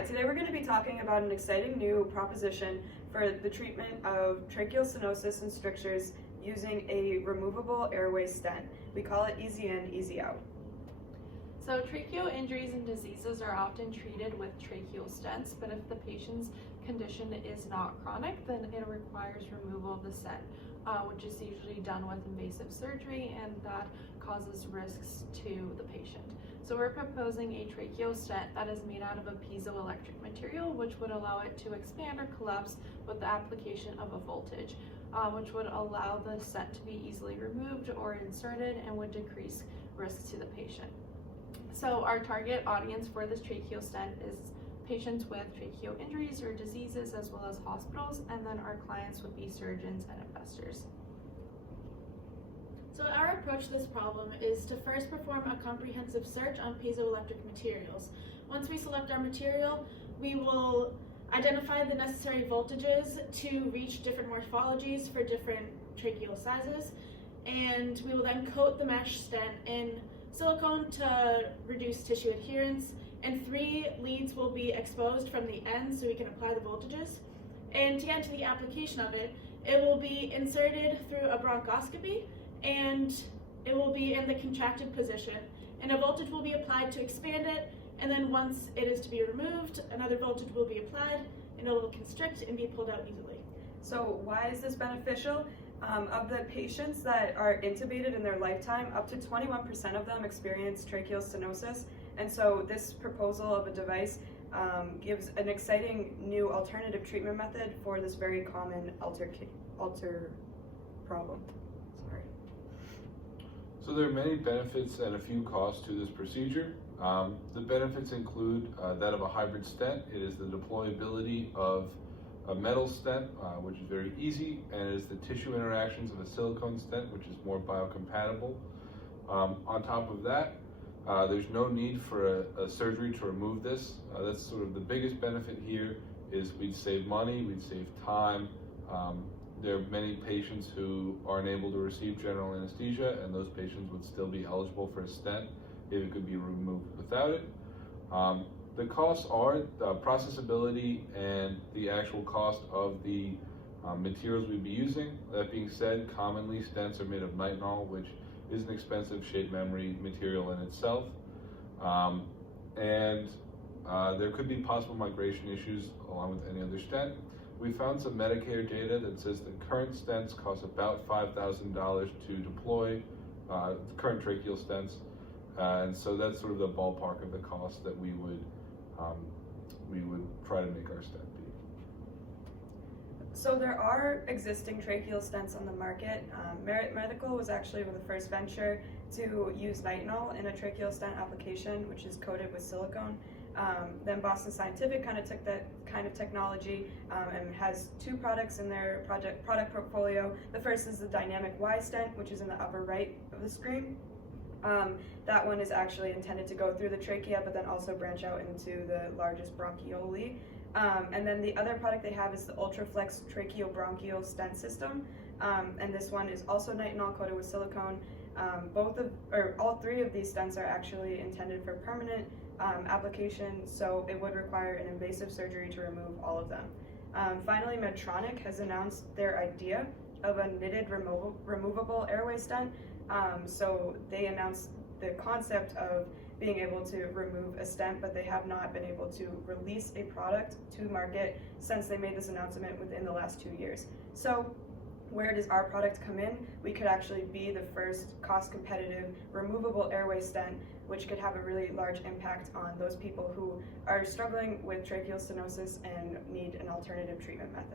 Hi, today we're going to be talking about an exciting new proposition for the treatment of tracheal stenosis and strictures using a removable airway stent. We call it easy in, easy out. So tracheal injuries and diseases are often treated with tracheal stents, but if the patient's condition is not chronic, then it requires removal of the stent, which is usually done with invasive surgery, and that causes risks to the patient. So we're proposing a tracheal stent that is made out of a piezoelectric material, which would allow it to expand or collapse with the application of a voltage, which would allow the stent to be easily removed or inserted and would decrease risk to the patient. So our target audience for this tracheal stent is patients with tracheal injuries or diseases, as well as hospitals, and then our clients would be surgeons and investors. So our approach to this problem is to first perform a comprehensive search on piezoelectric materials. Once we select our material, we will identify the necessary voltages to reach different morphologies for different tracheal sizes, and we will then coat the mesh stent in silicone to reduce tissue adherence, and 3 leads will be exposed from the end so we can apply the voltages. And to get into the application of it, it will be inserted through a bronchoscopy, and it will be in the contracted position, and a voltage will be applied to expand it, and then once it is to be removed, another voltage will be applied, and it will constrict and be pulled out easily. So why is this beneficial? Of the patients that are intubated in their lifetime, up to 21% of them experience tracheal stenosis, and so this proposal of a device gives an exciting new alternative treatment method for this very common alter problem. Sorry. So there are many benefits and a few costs to this procedure. The benefits include that of a hybrid stent. It is the deployability of a metal stent, which is very easy, and it is the tissue interactions of a silicone stent, which is more biocompatible. On top of that, there's no need for a surgery to remove this. That's sort of the biggest benefit here is we'd save money, we'd save time. There are many patients who aren't able to receive general anesthesia, and those patients would still be eligible for a stent if it could be removed without it. The costs are processability and the actual cost of the materials we'd be using. That being said, commonly stents are made of nitinol, which is an expensive shape memory material in itself. There could be possible migration issues along with any other stent. We found some Medicare data that says that current stents cost about $5,000 to deploy, current tracheal stents. And so that's sort of the ballpark of the cost that we would try to make our stent be. So there are existing tracheal stents on the market. Merit Medical was actually the first venture to use nitinol in a tracheal stent application, which is coated with silicone. Then Boston Scientific kind of took that kind of technology and has 2 products in their product portfolio. The first is the Dynamic Y stent, which is in the upper right of the screen. That one is actually intended to go through the trachea, but then also branch out into the largest bronchiole. And then the other product they have is the Ultraflex tracheobronchial stent system, and this one is also nitinol coated with silicone. All 3 of these stents are actually intended for permanent application, so it would require an invasive surgery to remove all of them. Finally, Medtronic has announced their idea of a knitted removable airway stent. So they announced the concept of being able to remove a stent, but they have not been able to release a product to market since they made this announcement within the last 2 years. So where does our product come in? We could actually be the first cost-competitive removable airway stent, which could have a really large impact on those people who are struggling with tracheal stenosis and need an alternative treatment method.